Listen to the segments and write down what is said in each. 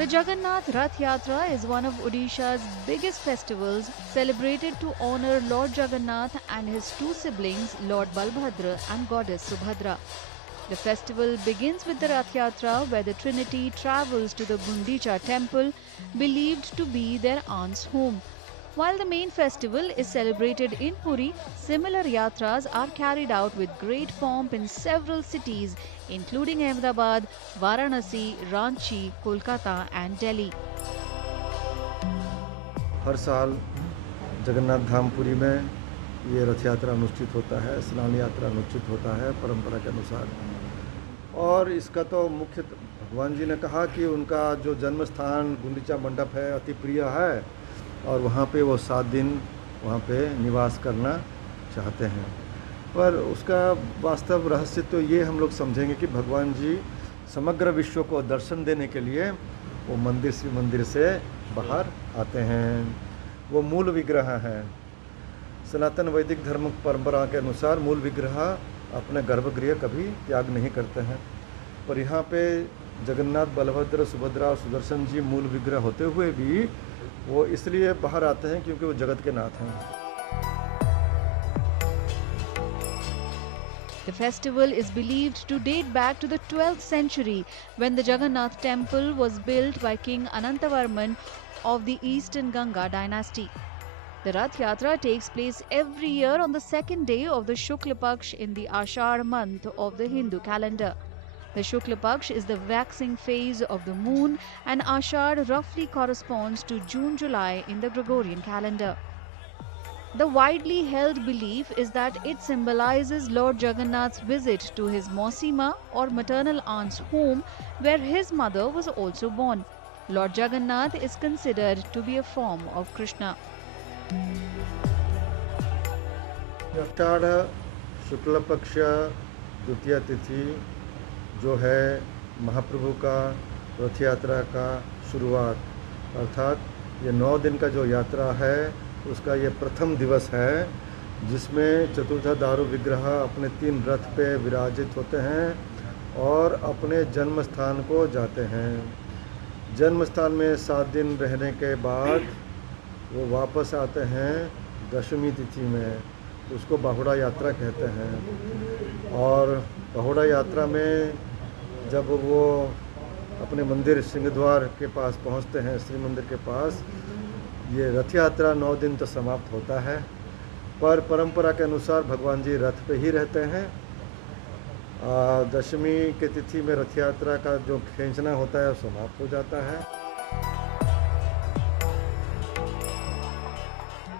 The Jagannath Rath Yatra is one of Odisha's biggest festivals, celebrated to honor Lord Jagannath and his two siblings, Lord Balbhadra and Goddess Subhadra. The festival begins with the Rath Yatra, where the Trinity travels to the Gundicha temple, believed to be their aunt's home. While the main festival is celebrated in Puri, similar yatras are carried out with great pomp in several cities, including Ahmedabad, Varanasi, Ranchi, Kolkata, and Delhi. हर साल जगन्नाथ धाम पुरी में ये रथ यात्रा अनुष्ठित होता है, स्नान यात्रा अनुष्ठित होता है परंपरा के अनुसार। और इसका तो मुख्य भगवान जी ने कहा कि उनका जो जन्म स्थान गुंडीचा मंडप है अति प्रिय है और वहाँ पे वो 7 दिन वहाँ पे निवास करना चाहते हैं। पर उसका वास्तव रहस्य तो ये हम लोग समझेंगे कि भगवान जी समग्र विश्व को दर्शन देने के लिए वो मंदिर श्री मंदिर से बाहर आते हैं। वो मूल विग्रह हैं। सनातन वैदिक धर्म परंपरा के अनुसार मूल विग्रह अपने गर्भगृह कभी त्याग नहीं करते हैं, पर यहाँ पे जगन्नाथ, बलभद्र, सुभद्रा और सुदर्शन जी मूल विग्रह होते हुए भी वो इसलिए बाहर आते हैं क्योंकि वो जगत के नाथ हैं। The festival is believed to date back to the 12th century, when the Jagannath temple was built by King Anantavarman of the Eastern Ganga dynasty. The Rath Yatra takes place every year on the second day of the Shukla Paksh in the Ashar month of the Hindu calendar. The Shukla Paksh is the waxing phase of the moon, and Ashar roughly corresponds to June-July in the Gregorian calendar. The widely held belief is that it symbolizes Lord Jagannath's visit to his Mausima or maternal aunt's home, where his mother was also born. Lord Jagannath is considered to be a form of Krishna. आषाढ़ शुक्ल पक्ष द्वितीय तिथि जो है महाप्रभु का रथ यात्रा का शुरुआत, अर्थात ये 9 दिन का जो यात्रा है उसका ये प्रथम दिवस है, जिसमें चतुर्धाधारु विग्रह अपने 3 रथ पे विराजित होते हैं और अपने जन्म स्थान को जाते हैं। जन्म स्थान में 7 दिन रहने के बाद वो वापस आते हैं दशमी तिथि में, उसको बाहुड़ा यात्रा कहते हैं। और बाहुड़ा यात्रा में जब वो अपने मंदिर सिंहद्वार के पास पहुंचते हैं, श्री मंदिर के पास, ये रथ यात्रा 9 दिन तो समाप्त होता है, पर परंपरा के अनुसार भगवान जी रथ पे ही रहते हैं। दशमी के तिथि में रथ यात्रा का जो खींचना होता है समाप्त हो जाता है।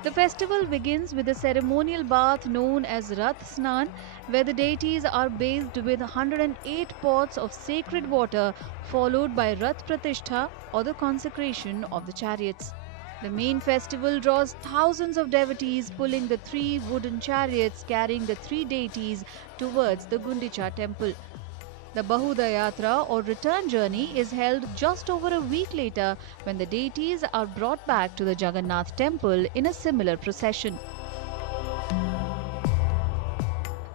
The festival begins with a ceremonial bath known as Rath Snan, where the deities are bathed with 108 pots of sacred water, followed by Rath Pratishtha or the consecration of the chariots. The main festival draws thousands of devotees pulling the 3 wooden chariots carrying the 3 deities towards the Gundicha temple. The Bahuda Yatra or return journey is held just over a week later, when the deities are brought back to the Jagannath temple in a similar procession.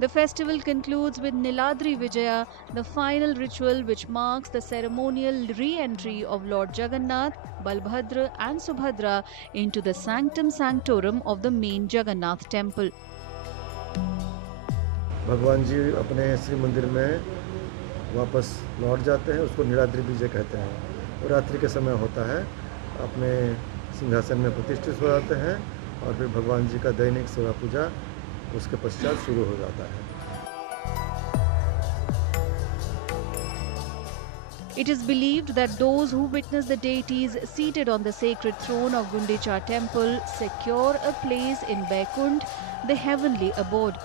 The festival concludes with Niladri Vijaya, the final ritual which marks the ceremonial re-entry of Lord Jagannath, Balbhadra and Subhadra into the sanctum sanctorum of the main Jagannath temple. भगवान जी अपने श्री मंदिर में वापस लौट जाते हैं, उसको नीलाद्रि विजय कहते हैं। और रात्रि के समय होता है, अपने सिंहासन में प्रतिष्ठित हो जाते हैं और फिर भगवान जी का दैनिक सेवा पूजा उसके पश्चात शुरू हो जाता है। It is believed that those who witness the deities seated on the sacred throne of Gundicha temple secure a place in Vaikuntha, the heavenly abode.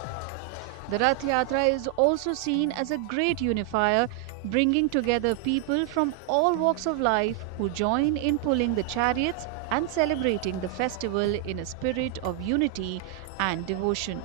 The Rath Yatra is also seen as a great unifier, bringing together people from all walks of life who join in pulling the chariots and celebrating the festival in a spirit of unity and devotion.